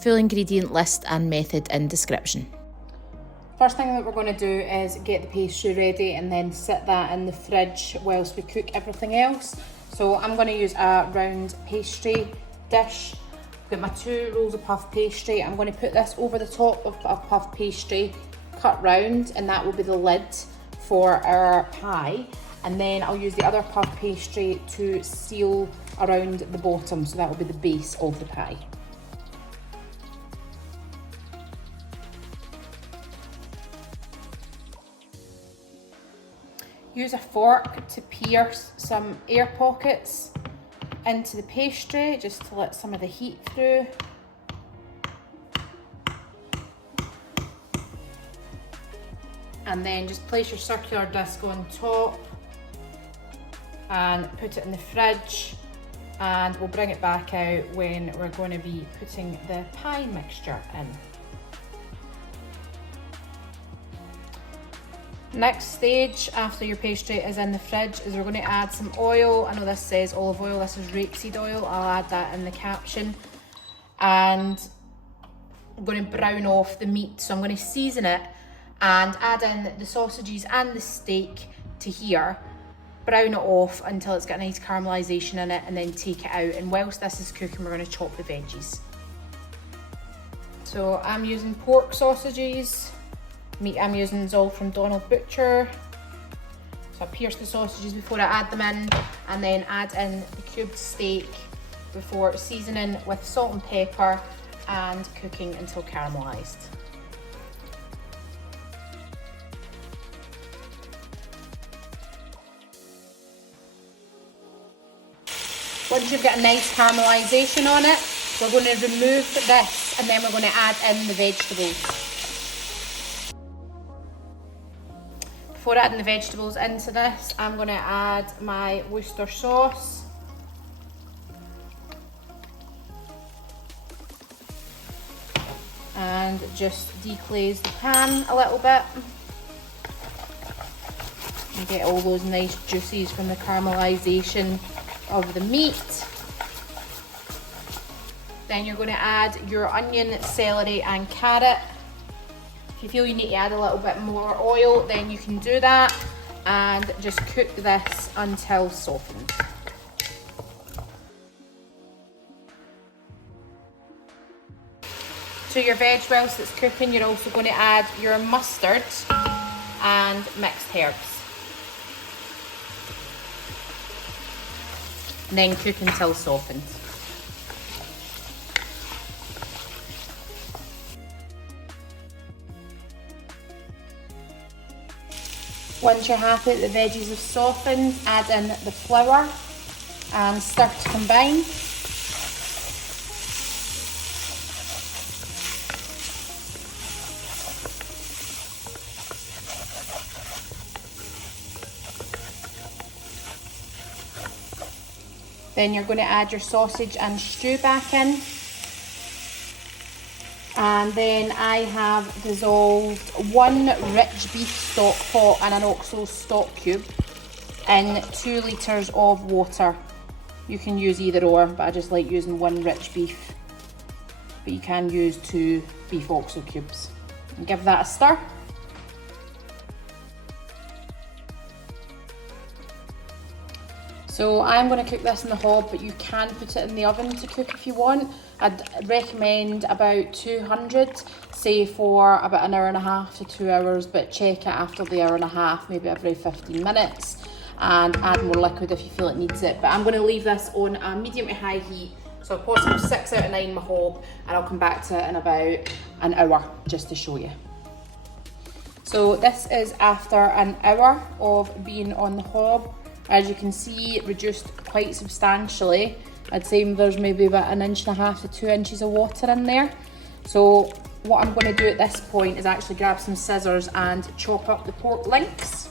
Full ingredient list and method in description. First thing that we're going to do is get the pastry ready and then sit that in the fridge whilst we cook everything else. So I'm going to use a round pastry dish. I've got my 2 rolls of puff pastry. I'm going to put this over the top of a puff pastry cut round, and that will be the lid for our pie. And then I'll use the other puff pastry to seal around the bottom, so that will be the base of the pie. Use a fork to pierce some air pockets into the pastry, just to let some of the heat through. And then just place your circular disc on top and put it in the fridge, and we'll bring it back out when we're going to be putting the pie mixture in. Next stage after your pastry is in the fridge is we're going to add some oil. I know this says olive oil, this is rapeseed oil. I'll add that in the caption. And I'm going to brown off the meat. So I'm going to season it and add in the sausages and the steak to here. Brown it off until it's got a nice caramelisation in it, and then take it out. And whilst this is cooking, we're going to chop the veggies. So I'm using pork sausages. Meat I'm using is all from Donald Butcher. So I pierce the sausages before I add them in, and then add in the cubed steak before seasoning with salt and pepper and cooking until caramelised. Once you've got a nice caramelisation on it, we're going to remove this, and then we're going to add in the vegetables. Before adding the vegetables into this, I'm going to add my Worcestershire sauce. And just deglaze the pan a little bit. And get all those nice juices from the caramelisation of the meat. Then you're going to add your onion, celery and carrot. If you feel you need to add a little bit more oil, then you can do that, and just cook this until softened. To your veg whilst it's cooking, you're also going to add your mustard and mixed herbs. And then cook until softened. Once you're happy that the veggies have softened, add in the flour and stir to combine. Then you're going to add your sausage and stew back in. And then I have dissolved 1 rich beef stock pot and an OXO stock cube in 2 litres of water. You can use either or, but I just like using 1 rich beef. But you can use 2 beef OXO cubes. And give that a stir. So I'm going to cook this in the hob, but you can put it in the oven to cook if you want. I'd recommend about 200, say for about an hour and a half to 2 hours, but check it after the hour and a half, maybe every 15 minutes, and add more liquid if you feel it needs it. But I'm going to leave this on a medium to high heat, so if possible 6 out of 9 my hob, and I'll come back to it in about an hour just to show you. So this is after an hour of being on the hob. As you can see, it reduced quite substantially. I'd say there's maybe about 1.5 inches to 2 inches of water in there. So what I'm going to do at this point is actually grab some scissors and chop up the pork links.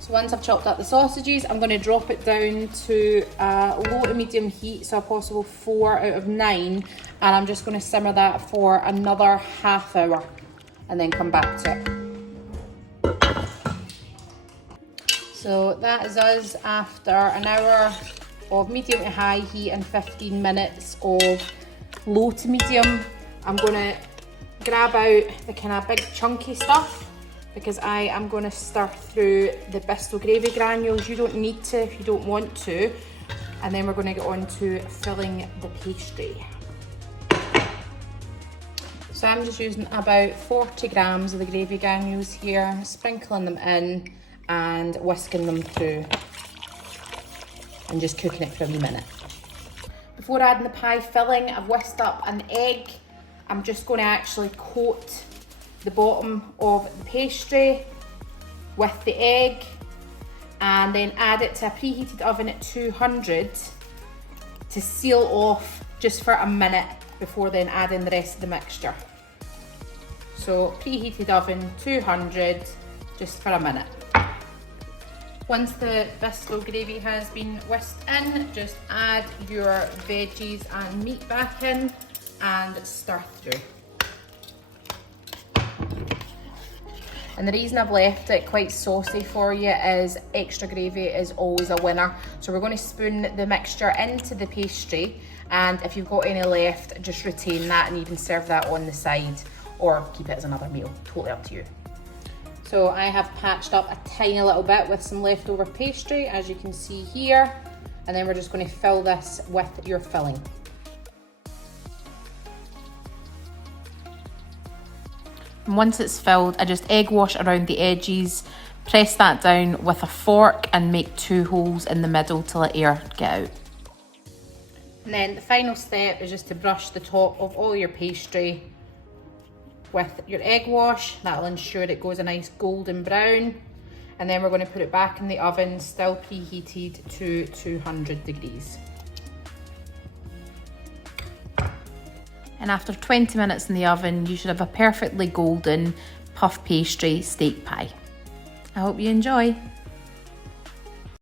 So once I've chopped up the sausages, I'm going to drop it down to low to medium heat, so a possible 4 out of 9, and I'm just going to simmer that for another half hour and then come back to it. So that is us after an hour of medium to high heat and 15 minutes of low to medium. I'm gonna grab out the kind of big chunky stuff because I am gonna stir through the bisto gravy granules. You don't need to if you don't want to. And then we're gonna get on to filling the pastry. So I'm just using about 40 grams of the gravy granules here, sprinkling them in and whisking them through and just cooking it for a wee minute. Before adding the pie filling, I've whisked up an egg. I'm just going to actually coat the bottom of the pastry with the egg and then add it to a preheated oven at 200 to seal off just for a minute before then adding the rest of the mixture. So preheated oven 200 just for a minute. Once the bisto gravy has been whisked in, just add your veggies and meat back in and stir through. And the reason I've left it quite saucy for you is extra gravy is always a winner. So we're going to spoon the mixture into the pastry, and if you've got any left, just retain that and you can serve that on the side or keep it as another meal, totally up to you. So I have patched up a tiny little bit with some leftover pastry, as you can see here, and then we're just going to fill this with your filling. And once it's filled, I just egg wash around the edges, press that down with a fork and make 2 holes in the middle to let air get out. And then the final step is just to brush the top of all your pastry with your egg wash. That'll ensure it goes a nice golden brown. And then we're going to put it back in the oven, still preheated to 200 degrees. And after 20 minutes in the oven, you should have a perfectly golden puff pastry steak pie. I hope you enjoy.